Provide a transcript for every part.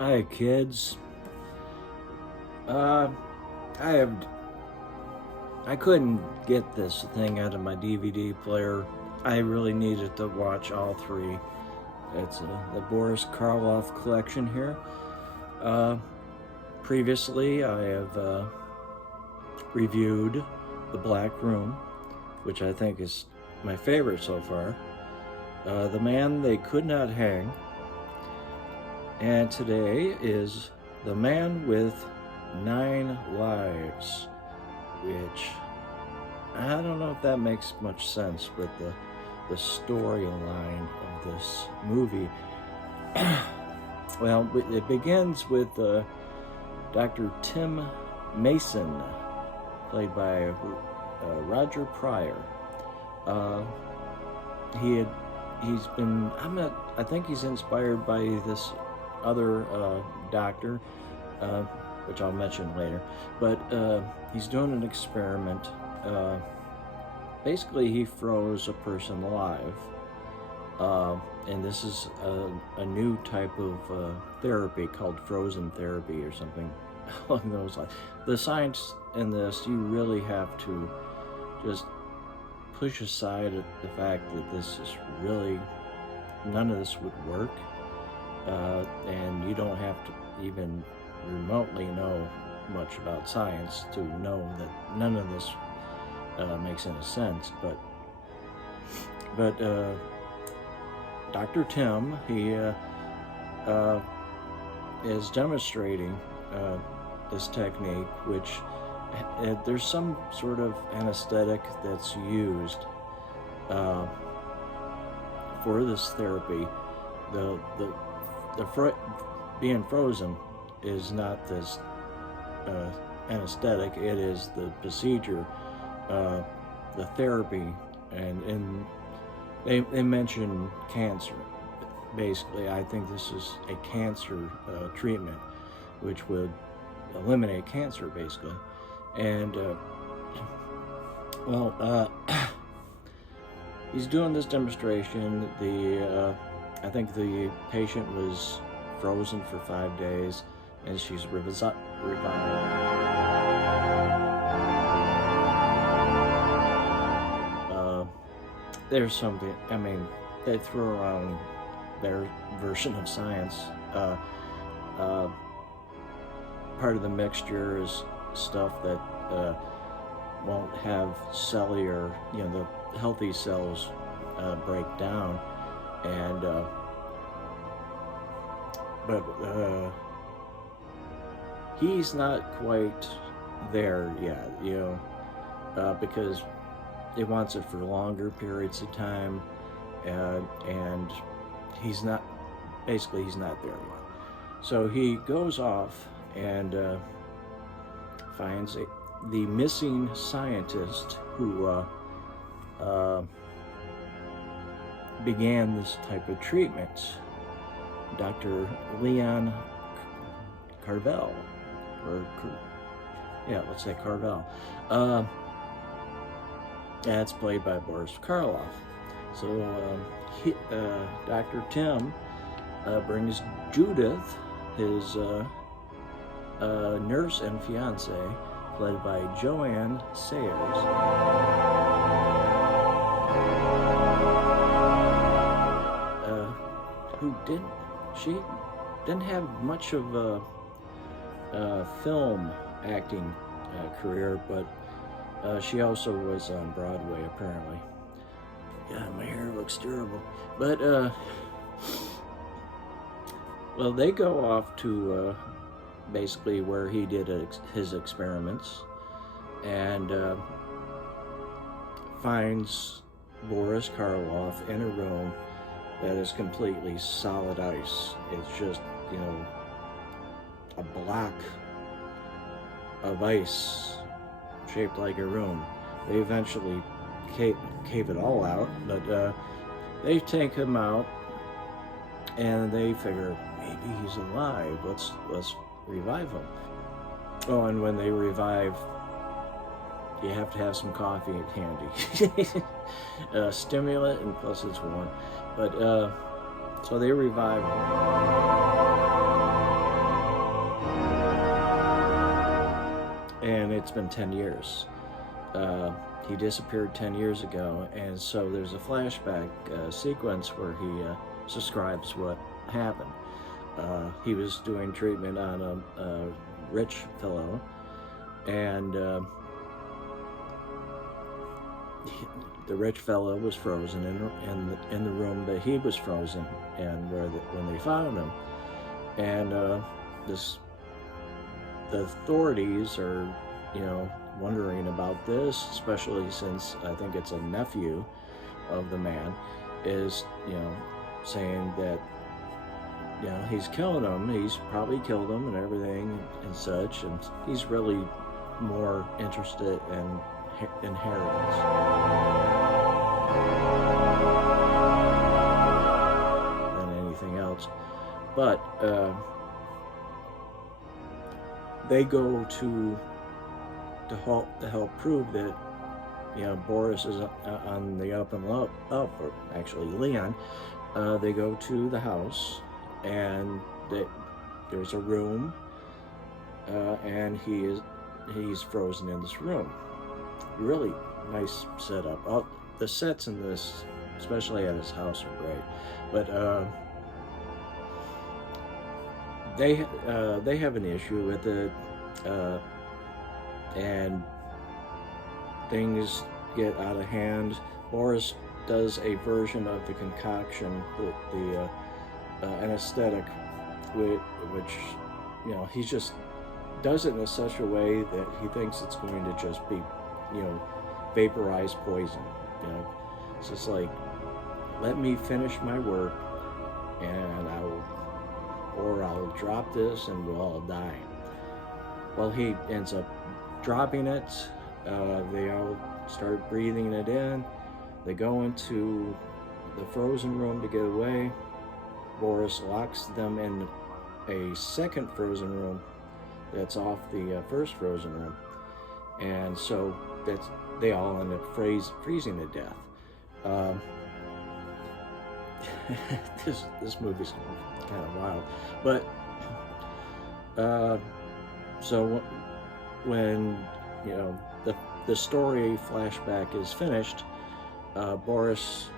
Hi, kids. Uh, I have. I couldn't get this thing out of my DVD player. I really needed to watch all three. It's the Boris Karloff Collection here. Uh, Previously, I have reviewed The Black Room, which I think is my favorite so far. The Man They Could Not Hang. And today is The Man with 9 Lives, which I don't know if that makes much sense with the storyline of this movie. Well, it begins with Dr. Tim Mason, played by Roger Pryor. I think he's inspired by this other doctor, which I'll mention later, but he's doing an experiment. Basically, he froze a person alive, and this is a new type of therapy called frozen therapy or something along those lines. The science in this, you really have to just push aside the fact that this is really, none of this would work. And you don't have to even remotely know much about science to know that none of this makes any sense. But Dr. Tim, he is demonstrating this technique, which there's some sort of anesthetic that's used for this therapy. Being frozen is not this anesthetic, it is the procedure, the therapy, and they mention cancer. Basically, I think this is a cancer treatment, which would eliminate cancer, basically. And he's doing this demonstration. I think the patient was frozen for 5 days, and she's revived. There's something, I mean, they throw around their version of science. Part of the mixture is stuff that won't have cellular, the healthy cells break down. And but he's not quite there yet, because it wants it for longer periods of time, and he's not there yet. So he goes off and finds the missing scientist who began this type of treatment, Dr. Leon Carvel, let's say Carvel. That's played by Boris Karloff. So Dr. Tim brings Judith, his nurse and fiance, played by Joanne Sayers. She didn't have much of a film acting career, but she also was on Broadway, apparently. Yeah, my hair looks terrible. But, well, they go off to basically where he did his experiments, and finds Boris Karloff in a room that is completely solid ice. It's just, a block of ice shaped like a room. They eventually cave it all out, but they take him out and they figure maybe he's alive. Let's revive him. Oh, and when they revive, you have to have some coffee handy. Stimulant, and plus it's warm. But so they revive him. and it's been 10 years. He disappeared 10 years ago, and so there's a flashback sequence where he describes what happened. He was doing treatment on a rich fellow, and the rich fellow was frozen in the room that he was frozen in, when they found him. And the authorities are, wondering about this, especially since I think it's a nephew of the man, is, saying that, he's killing him. He's probably killed him and everything and such, and he's really more interested in inheritance than anything else. But they go to help prove that Boris is on the up and up, or actually Leon. They go to the house, and there's a room, and he's frozen in this room. Really nice setup. The sets in this, especially at his house, are great. But they have an issue with it, and things get out of hand. Boris does a version of the concoction, the anesthetic, which he just does it in such a way that he thinks it's going to just be vaporized poison. It's just like, let me finish my work, and I'll drop this and we'll all die. Well, he ends up dropping it. They all start breathing it in. They go into the frozen room to get away. Boris locks them in a second frozen room that's off the first frozen room, and so they all end up freezing to death. This movie's kind of wild, but so when the story flashback is finished, Boris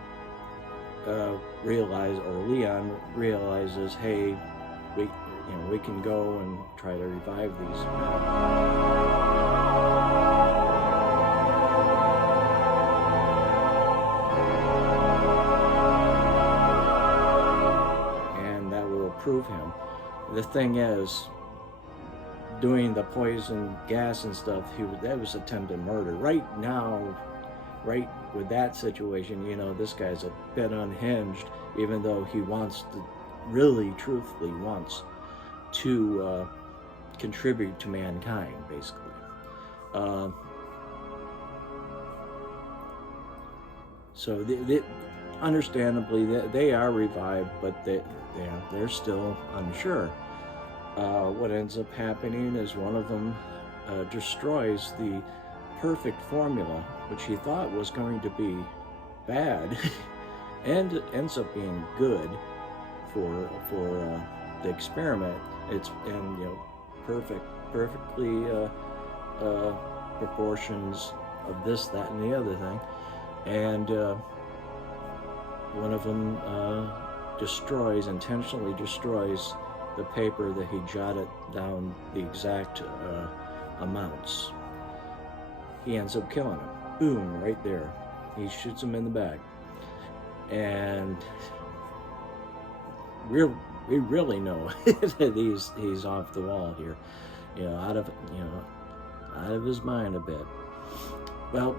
Leon realizes, hey, we can go and try to revive these men. And that will prove him. The thing is, doing the poison gas and stuff, that was attempted murder. Right now, right with that situation, this guy's a bit unhinged, even though he wants to, really truthfully wants to contribute to mankind, basically. So understandably, they are revived, but they're still unsure. What ends up happening is one of them destroys the perfect formula, which he thought was going to be bad, and ends up being good for the experiment. It's perfectly proportions of this, that, and the other thing, and one of them intentionally destroys the paper that he jotted down the exact amounts. He ends up killing him. Boom, right there. He shoots him in the back. And we really know that he's off the wall here. Out of his mind a bit. Well,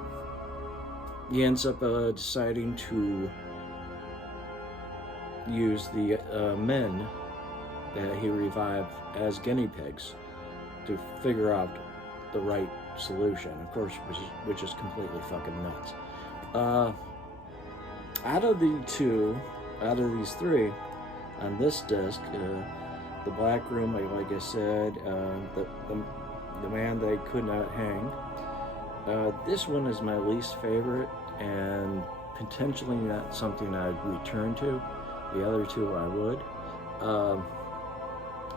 he ends up deciding to use the men that he revived as guinea pigs to figure out the right solution, of course, which is completely fucking nuts. Out of these three on this disc, the black room, like I said, the man they could not hang, this one is my least favorite and potentially not something I'd return to. The other two I would.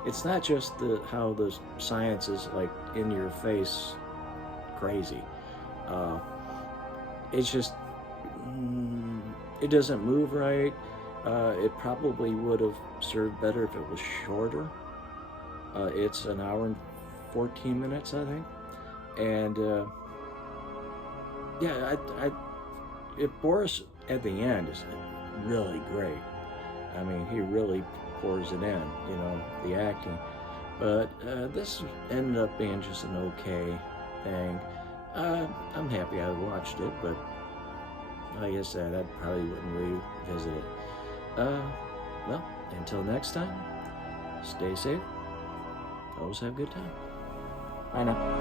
it's not just how the science is like in your face crazy. Uh, it's just it doesn't move right. It probably would have served better if it was shorter. It's an hour and 14 minutes, I think. And yeah, if Boris at the end is really great. I mean, he really pours it in, you know, the acting. But this ended up being just an okay thing. I'm happy I watched it, but like I said, I probably wouldn't revisit it. Well, until next time, stay safe. Always have a good time. Bye now.